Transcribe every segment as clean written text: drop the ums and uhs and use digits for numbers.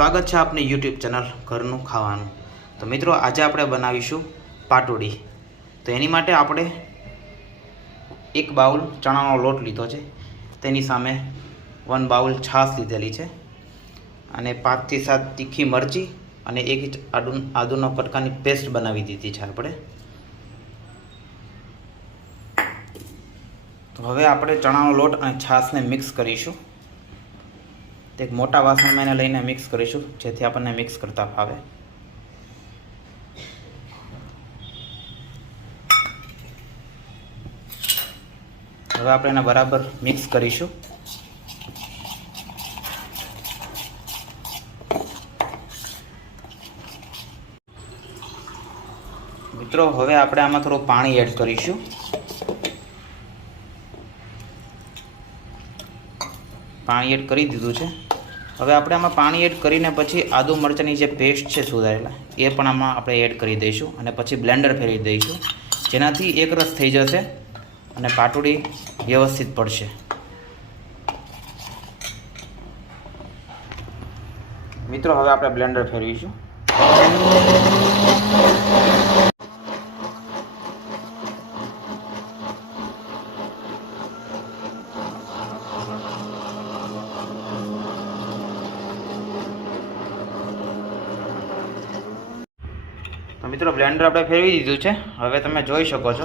સ્વાગત છે આપની યુટ્યુબ ચેનલ ઘરનું ખાવાનું। તો મિત્રો આજે આપણે બનાવીશું પાટોડી। તો એની માટે આપણે એક બાઉલ ચણાનો લોટ લીધો છે, તેની સામે 1 બાઉલ છાશ લીધેલી છે અને 5 થી 7 તીખી મરચી અને એક આદુનો કટકાની પેસ્ટ બનાવી દીધી છે આપણે। તો હવે આપણે ચણાનો લોટ અને છાશને મિક્સ કરીશું। एक मोटा वासण में लईने मिक्स करीशुं जेथी आपने मिक्स करता फावे। हवे आपणे एने बराबर मिक्स करीशुं। मित्रों हवे आपणे आमां थोडुं पाणी एड करीशुं। पाणी एड करी दीधुं छे। હવે આપણે આમાં પાણી એડ કરીને પછી આદુ મરચાંની જે પેસ્ટ છે સુધારેલા એ પણ આમાં આપણે એડ કરી દઈશું અને પછી બ્લેન્ડર ફેરવી દઈશું, જેનાથી એક રસ થઈ જશે અને પાટોડી વ્યવસ્થિત પડશે। મિત્રો હવે આપણે બ્લેન્ડર ફેરવીશું। तो मित्रों ब्लेंडर आपणे फेरवी दीधुं छे। हवे तमे जोई शको छो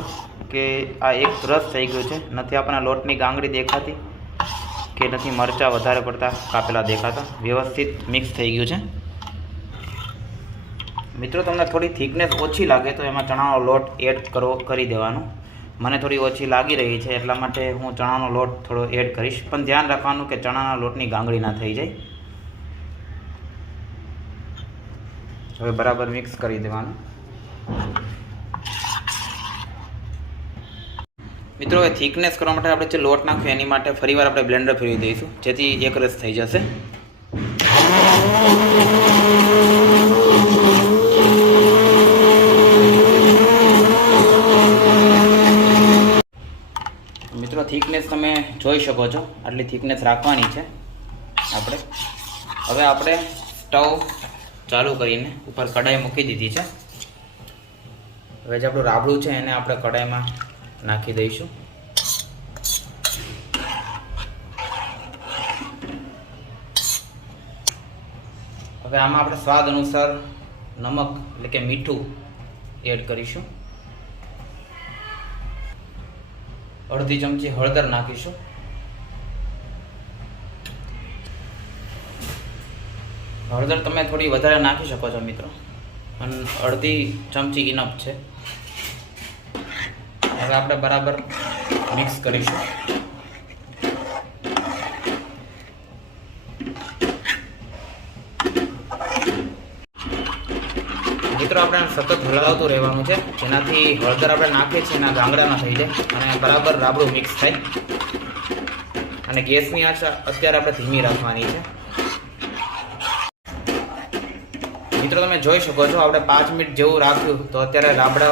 कि आ एक रस थई गयो छे। नथी आपणे लोटनी गांगड़ी देखाती के नथी मरचा वधारे पड़ता कापेला देखाता, व्यवस्थित मिक्स थई गयुं छे। मित्रों तमने थोड़ी थिकनेस ओછી लागे तो एमां चणानो लोट एड करी देवानो। मने थोड़ी ओછી लागी रही छे એટલા માટે હું ચણાનો લોટ થોડો એડ કરીશ, પણ ધ્યાન રાખવાનું કે ચણાના લોટની ગાંગડી ના થઈ જાય। હવે બરાબર મિક્સ કરી દેવાનું। मित्रों હવે थिकनेस કરવા માટે આપણે જે લોટ નાખ્યો એની માટે ફરીવાર આપણે બ્લેન્ડર ફેરવી દઈશું જેથી એક રસ થઈ જશે। મિત્રો थिकनेस તમે જોઈ શકો છો, આટલી थिकनेस રાખવાની છે આપણે। હવે આપણે સ્ટવ ચાલુ કરીને ઉપર કડાઈ મૂકી દીધી છે। હવે જે આપણું રાબડું છે એને આપણે કડાઈમાં નાખી દઈશું। હવે આમાં આપણે સ્વાદ અનુસાર નમક એટલે કે મીઠું એડ કરીશું। અડધી ચમચી હળદર નાખીશું। हळदर तमे थोड़ी वधारे नाखी शको छो मित्रों, पण अर्धी चमची इनफ छे। हवे आपणे बराबर मिक्स करीशुं। मित्रों आपणे सतत हलावતું રહેવાનું છે જેનાથી હળદર આપણે નાખીએ છીએ એના ગાંગડા ના થઈ જાય અને બરાબર રાબડું મિક્સ થાય। અને ગેસની આંચ અત્યારે આપણે ધીમી રાખવાની છે। मित्रों તમે જોઈ શકો છો આપણે 5 મિનિટ જેવું રાખ્યું તો અત્યારે રાબડું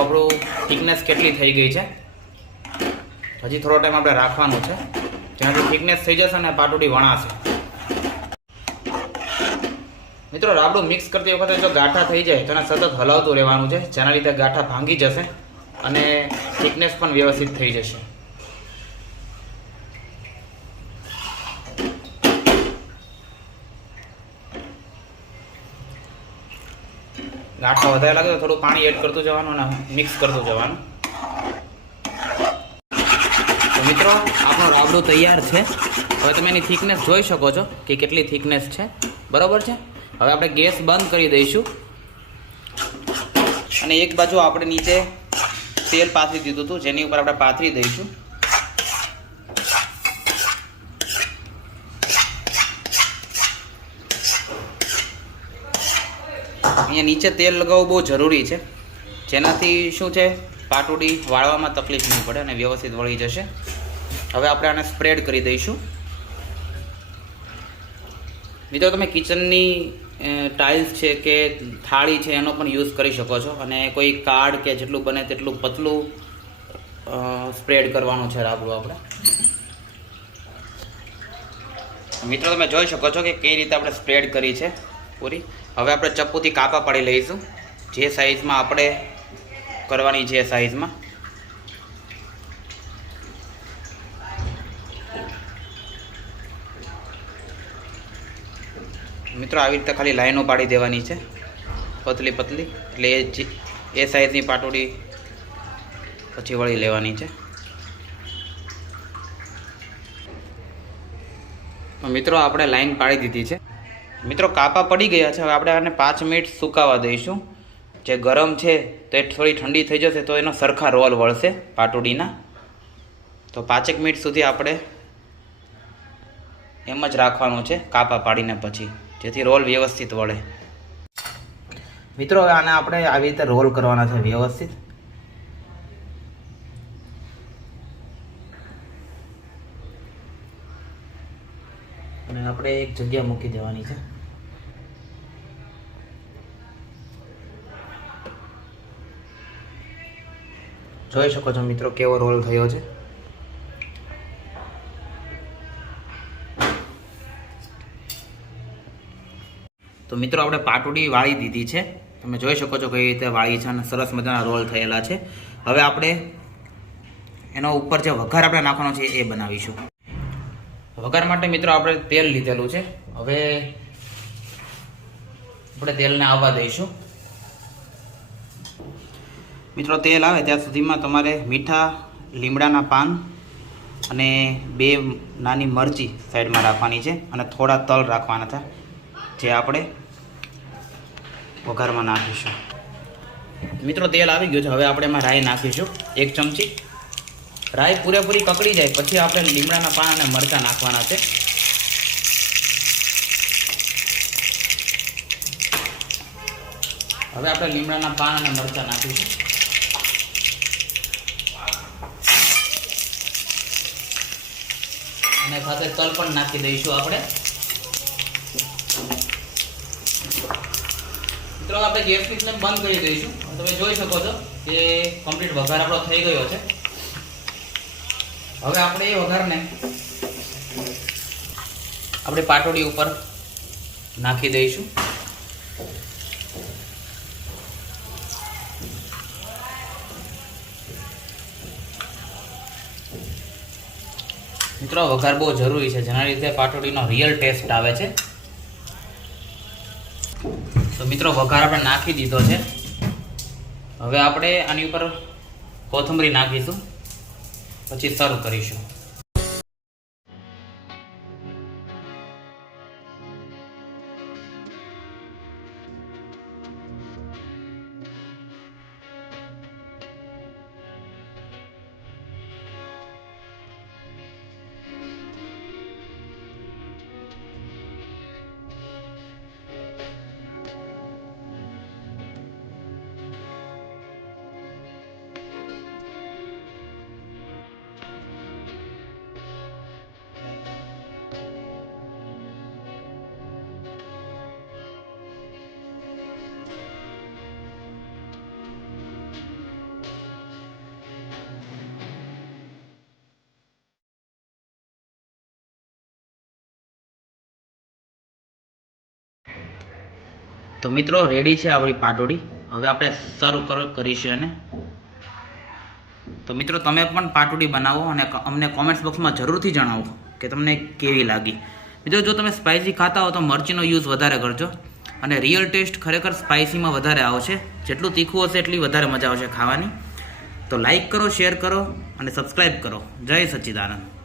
આપણું થિકનેસ કેટલી થઈ ગઈ છે। હજી થોડો ટાઈમ આપણે રાખવાનું છે જેનાથી થિકનેસ થઈ જશે અને પાટોડી વણાશે। મિત્રો રાબડું મિક્સ કરતી વખતે જો ગાંઠા થઈ જાય તો એને સતત હલાવતું રહેવાનું છે, જેના લીધે ગાંઠા ભાંગી જશે અને થિકનેસ પણ વ્યવસ્થિત થઈ જશે। ગાંઠા વધારે લાગે તો થોડું પાણી એડ કરતું જવાનું અને મિક્સ કરતું જવાનું। તો મિત્રો આપણો રાબડું તૈયાર છે। હવે તમે એની થિકનેસ જોઈ શકો છો કે કેટલી થિકનેસ છે, બરાબર છે। હવે આપણે ગેસ બંધ કરી દઈશું અને એક બાજુ આપણે નીચે તેલ પાથરી દીધું હતું જેની ઉપર આપણે પાથરી દઈશું। અહીંયા નીચે તેલ લગાવવું બહુ જરૂરી છે, જેનાથી શું છે પાટોડી વાળવામાં તકલીફ નહીં પડે અને વ્યવસ્થિત વળી જશે। હવે આપણે આને સ્પ્રેડ કરી દઈશું। મિત્રો તમે કિચનની ટાઇલ્સ છે કે થાળી છે એનો પણ યુઝ કરી શકો છો અને કોઈ કાર્ડ કે જેટલું બને તેટલું પતલું સ્પ્રેડ કરવાનું છે રાબડું આપણે। મિત્રો તમે જોઈ શકો છો કે કઈ રીતે આપણે સ્પ્રેડ કરી છે પૂરી. હવે આપણે ચપ્પુથી કાપા પાડી લઈશું જે સાઈઝમાં આપણે કરવાની છે એ સાઈઝમાં. મિત્રો આવી રીતે ખાલી લાઈનો પાડી દેવાની છે પતલી પતલી, એટલે એ સાઈઝની પાટોડી પછી વળી લેવાની છે. મિત્રો આપણે લાઈન પાડી દીધી છે. મિત્રો કાપા પડી ગયા છે. હવે આપણે આને 5 મિનિટ સુકાવા દઈશું. જે ગરમ છે તો એ થોડી ઠંડી થઈ જશે તો એનો સરખા રોલ વળશે પાટોડીના. તો 5 મિનિટ સુધી આપણે એમ જ રાખવાનું છે કાપા પાડીને પછી, જેથી રોલ વ્યવસ્થિત વળે. મિત્રો હવે આને આપણે આવી રીતે રોલ કરવાના છે વ્યવસ્થિત. અને આપણે એક જગ્યા મૂકી દેવાની છે. જોઈ શકો છો મિત્રો કેવો રોલ થયો છે. તો મિત્રો આપણે પાટોડી વાળી દીધી છે. તમે જોઈ શકો છો કઈ રીતે વાળી છે અને સરસ મજાના રોલ થયેલા છે. હવે આપણે એનો ઉપર જે વઘાર આપણે નાખવાનો છે એ બનાવીશું. વઘાર માટે મિત્રો આપણે તેલ લીધેલું છે. હવે આપણે તેલને આવવા દઈશું. મિત્રો તેલ આવે ત્યાં સુધીમાં તમારે મીઠા લીમડાના પાન અને 2 નાની મરચી સાઈડમાં રાખવાની છે અને થોડા તલ રાખવાના હતા જે આપણે વઘારમાં નાખીશું. મિત્રો તેલ આવી ગયું છે. હવે આપણે એમાં રાઈ નાખીશું 1 ચમચી. રાઈ પૂરેપૂરી કકડી જાય પછી આપણે લીમડાના પાન અને મરચાં નાખવાના છે. હવે આપણે લીમડાના પાન અને મરચાં નાખીશું. અને સાથે તલ પણ નાખી દઈશું આપણે. મિત્રો આપણે ગેસની ફ્લેમ બંધ કરી દઈશું. તમે જોઈ શકો છો કે કમ્પ્લીટ વઘાર આપણો થઈ ગયો છે. હવે આપણે એ વઘારને આપણે પાટોડી ઉપર નાખી દઈશું. મિત્રો વઘાર બહુ જરૂરી છે જેના લીધે પાટોડીનો રિયલ ટેસ્ટ આવે છે. તો મિત્રો વઘાર આપણે નાખી દીધો છે. હવે આપણે આની ઉપર કોથમરી નાખીશું પછી સર્વ કરીશું. તો મિત્રો રેડી છે આપણી પાટોડી. હવે આપણે સર્વ કરીશું એને. તો મિત્રો તમે પણ પાટોડી બનાવો અને અમને કોમેન્ટ્સ બોક્સમાં જરૂરથી જણાવો કે તમને કેવી લાગી. મિત્રો જો તમે સ્પાઇસી ખાતા હો તો મરચીનો યુઝ વધારે કરજો અને રિયલ ટેસ્ટ ખરેખર સ્પાઇસીમાં વધારે આવશે. જેટલું તીખું હશે એટલી વધારે મજા આવશે ખાવાની. તો લાઈક કરો, શેર કરો અને સબસ્ક્રાઈબ કરો. જય સચ્ચિદાનંદ.